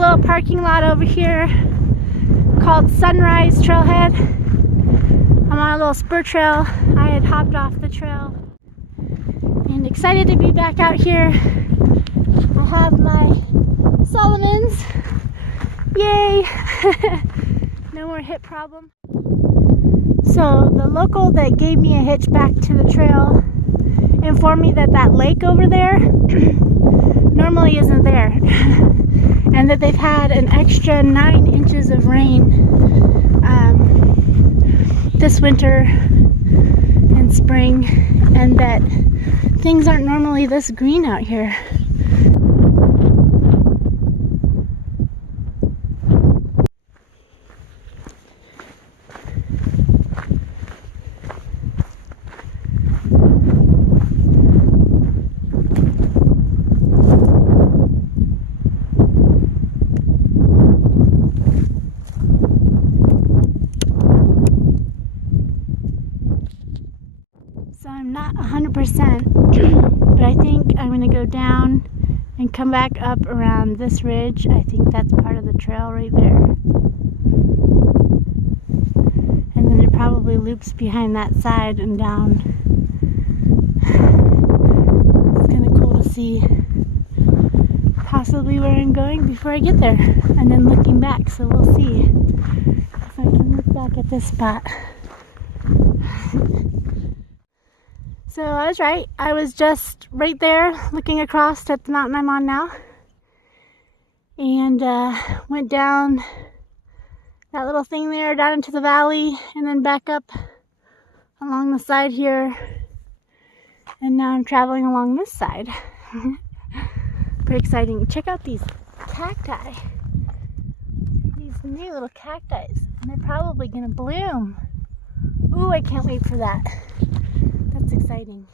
small little parking lot over here called Sunrise Trailhead. I'm on a little spur trail. I had hopped off the trail and excited to be back out here. I have my Solomons. Yay! No more hip problem. So the local that gave me a hitch back to the trail informed me that that lake over there normally isn't there, and that they've had an extra 9 inches of rain this winter and spring, and that things aren't normally this green out here. I'm not 100%, but I think I'm going to go down and come back up around this ridge. I think that's part of the trail right there. And then it probably loops behind that side and down. It's kind of cool to see possibly where I'm going before I get there. And then looking back, so we'll see if I can look back at this spot. So I was right. I was just right there looking across at the mountain I'm on now, and went down that little thing there down into the valley and then back up along the side here, and now I'm traveling along this side. Pretty exciting. Check out these cacti. These new little cacti, and they're probably gonna bloom. Ooh, I can't wait for that. That's exciting.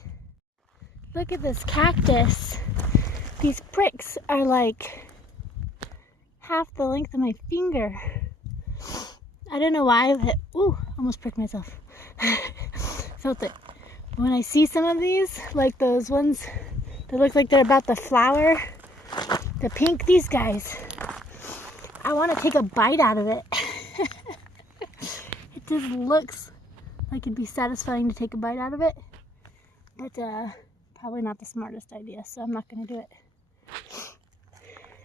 Look at this cactus. These pricks are like half the length of my finger. I don't know why, but ooh, almost pricked myself. Felt it. When I see some of these, like those ones that look like they're about to flower, the pink, these guys, I want to take a bite out of it. It just looks like it'd be satisfying to take a bite out of it, but probably not the smartest idea, so I'm not going to do it.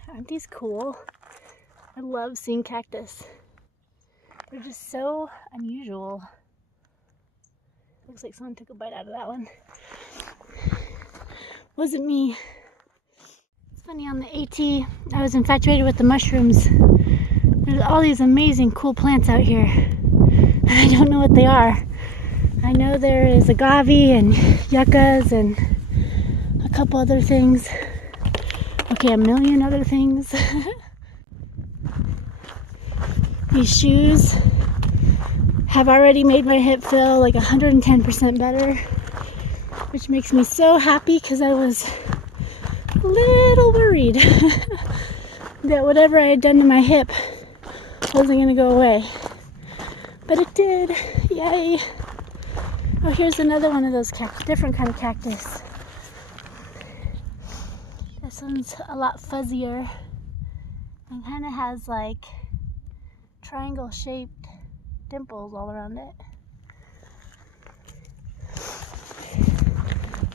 Aren't these cool? I love seeing cactus. They're just so unusual. Looks like someone took a bite out of that one. Wasn't me. It's funny, on the AT, I was infatuated with the mushrooms. There's all these amazing cool plants out here, and I don't know what they are. I know there is agave and yuccas and a couple other things. Okay, a million other things. These shoes have already made my hip feel like 110% better, which makes me so happy because I was a little worried that whatever I had done to my hip wasn't going to go away. But it did. Yay. Oh, here's another one of those different kind of cactus. This one's a lot fuzzier and kind of has like triangle shaped dimples all around it.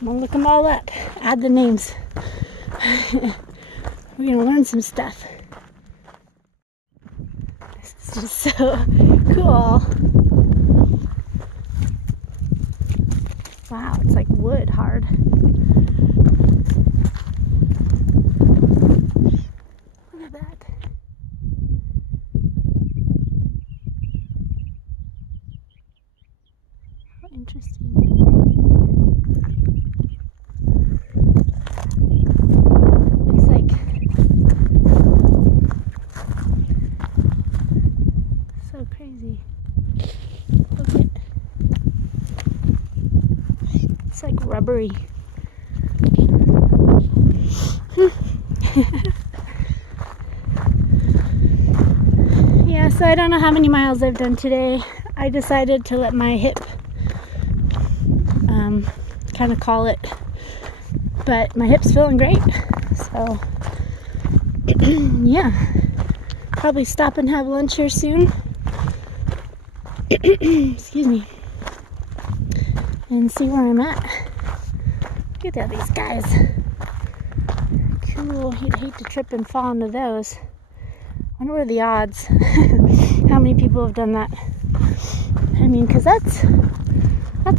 I'm gonna look them all up, add the names. We're gonna learn some stuff. This is just so cool. Wow, it's like wood hard. Look at that. How interesting. Looks like so crazy. Look at, it's like rubbery. Yeah, so I don't know how many miles I've done today. I decided to let my hip kind of call it, but my hip's feeling great, so yeah, Probably stop and have lunch here soon. Excuse me. And see where I'm at. Look at all these guys. Cool. You'd hate to trip and fall into those. I wonder what are the odds. How many people have done that? I mean, because that's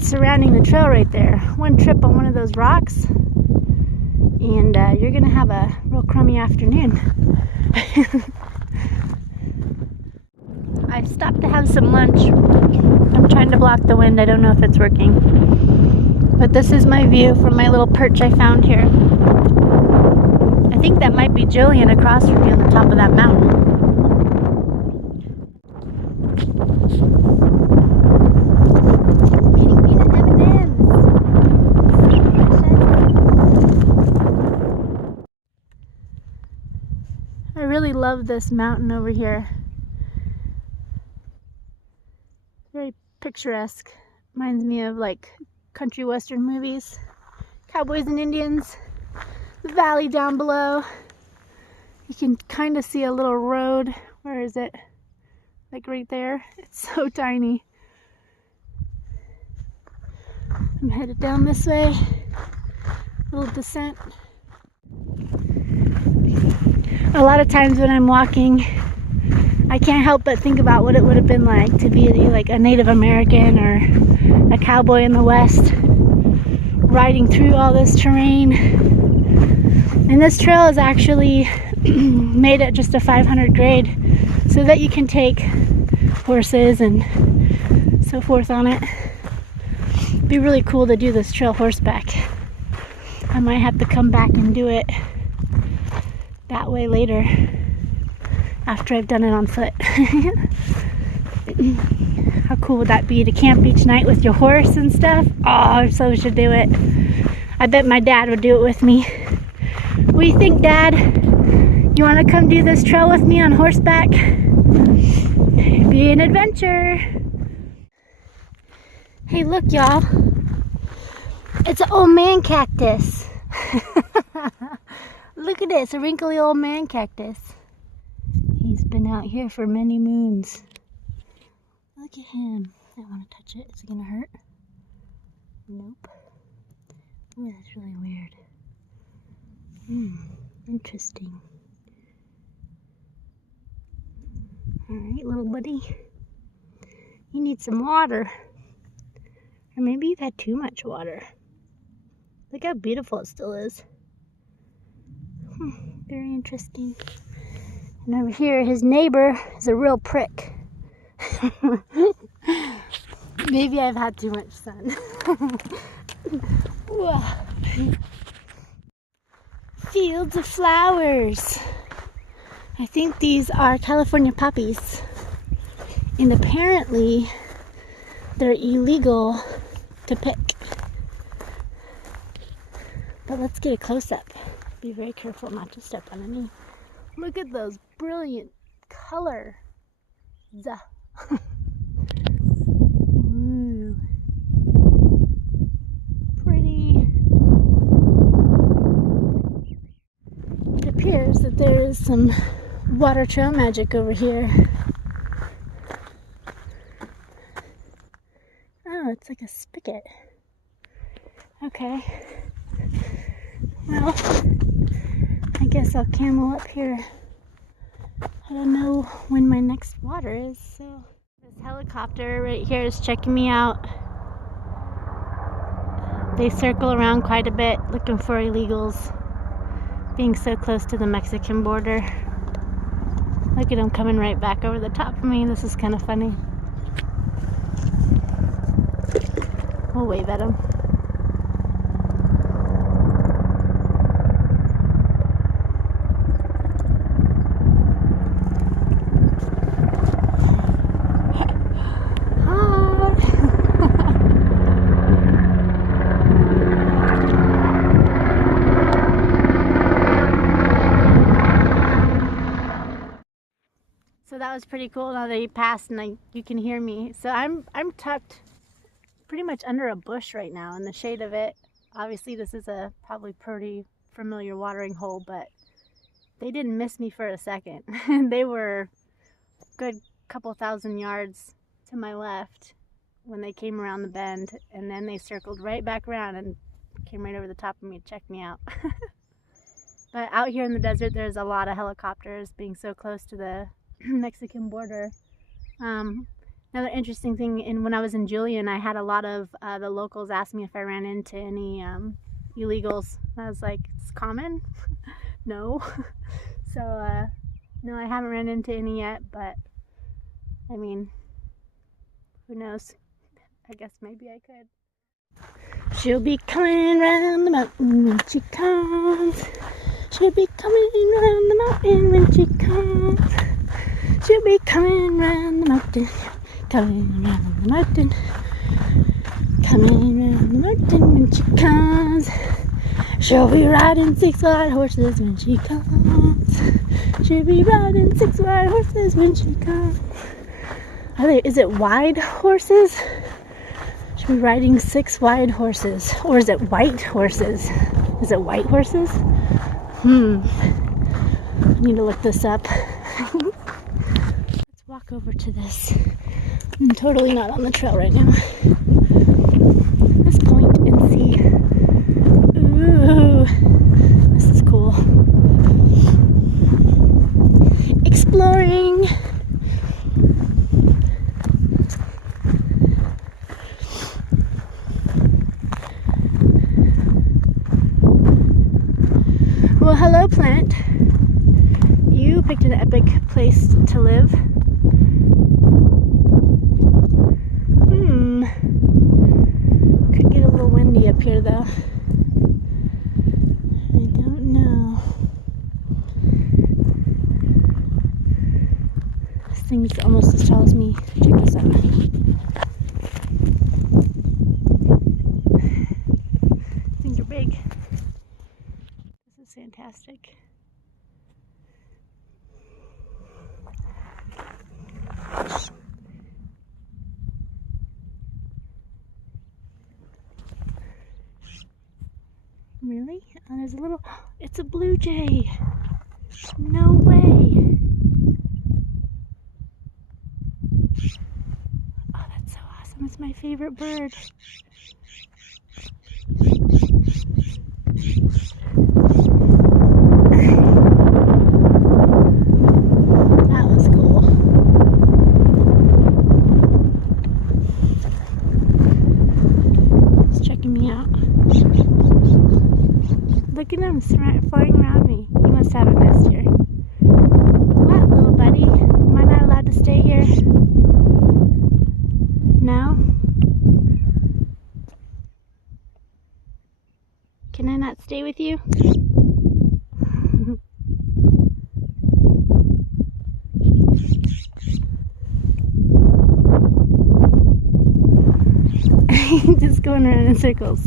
surrounding the trail right there. One trip on one of those rocks, and you're gonna have a real crummy afternoon. I stopped to have some lunch. I'm trying to block the wind. I don't know if it's working. But this is my view from my little perch I found here. I think that might be Jillian across from me on the top of that mountain. Eating peanut M&Ms. I really love this mountain over here. Very picturesque. Reminds me of like country western movies. Cowboys and Indians. The valley down below. You can kind of see a little road. Where is it? Like right there. It's so tiny. I'm headed down this way. Little descent. A lot of times when I'm walking, I can't help but think about what it would have been like to be like a Native American or a cowboy in the West, riding through all this terrain. And this trail is actually made at just a 500 grade so that you can take horses and so forth on it. It'd be really cool to do this trail horseback. I might have to come back and do it that way later after I've done it on foot. How cool would that be to camp each night with your horse and stuff? Oh, I so should do it. I bet my dad would do it with me. What do you think, Dad? You want to come do this trail with me on horseback? It'd be an adventure. Hey, look, y'all. It's an old man cactus. Look at this, a wrinkly old man cactus. He's been out here for many moons. Look at him. I don't want to touch it. Is it going to hurt? Nope. Oh, that's really weird. Interesting. Alright, little buddy. You need some water. Or maybe you've had too much water. Look how beautiful it still is. Very interesting. And over here, his neighbor is a real prick. Maybe I've had too much sun. Fields of flowers. I think these are California poppies. And apparently, they're illegal to pick. But let's get a close-up. Be very careful not to step on any. Look at those brilliant colors. Ooh. Pretty. It appears that there is some water trail magic over here. Oh, it's like a spigot. Okay. Well, I guess I'll camel up here. I don't know when my next water is, so. This helicopter right here is checking me out. They circle around quite a bit looking for illegals, being so close to the Mexican border. Look at them coming right back over the top of me. This is kind of funny. We'll wave at them. So that was pretty cool. Now that he passed and you can hear me. So I'm tucked pretty much under a bush right now in the shade of it. Obviously this is a probably pretty familiar watering hole, but they didn't miss me for a second. They were a good couple thousand yards to my left when they came around the bend, and then they circled right back around and came right over the top of me to check me out. But out here in the desert, there's a lot of helicopters, being so close to the Mexican border. Another interesting thing, when I was in Julian, I had a lot of the locals ask me if I ran into any illegals. I was like, it's common? No. So, no, I haven't ran into any yet, but I mean, who knows? I guess maybe I could. She'll be coming round the mountain when she comes. She'll be coming round the mountain when she comes. She'll be coming round the mountain, coming round the mountain, coming round the mountain when she comes. She'll be riding 6 white horses when she comes. She'll be riding 6 white horses when she comes. Is it wide horses? She'll be riding 6 wide horses. Or is it white horses? Is it white horses? I need to look this up. Let's walk over to this. I'm totally not on the trail right now. Let's point and see. Ooh, this is cool. Exploring. Well, hello, plant. You picked an epic place to live. Could get a little windy up here, though. I don't know. This thing's almost as tall as me. Check this out. Things are big. This is fantastic. Really? Oh, there's a little... It's a blue jay! No way! Oh, that's so awesome. It's my favorite bird. That was cool. He's checking me out. Look at him flying around me. He must have a nest here. What, little buddy? Am I not allowed to stay here? No? Can I not stay with you? Just going around in circles.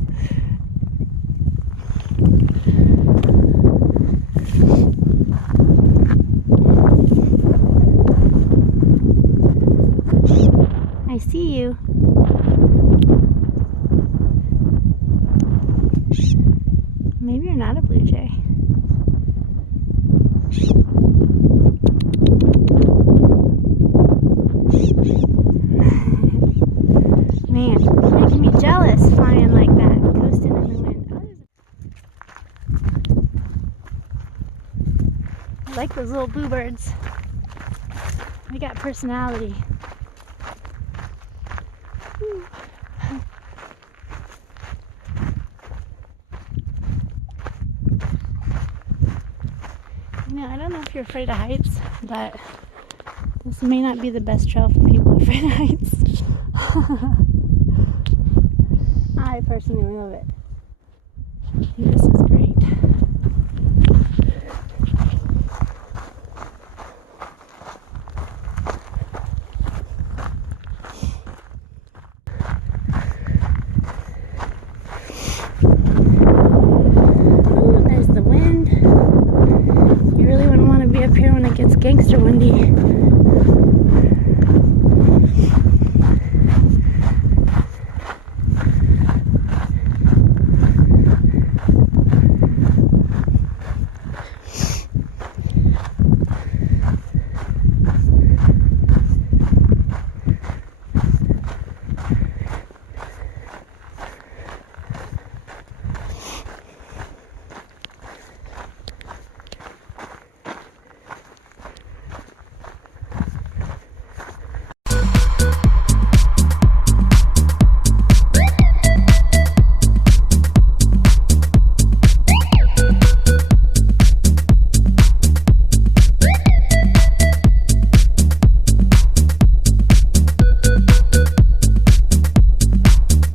I see you. Maybe you're not a blue jay. Man, you're making me jealous flying like that, coasting in the wind. I like those little bluebirds. They got personality. You know, I don't know if you're afraid of heights, but this may not be the best trail for people afraid of heights. I personally love it. I think this is great.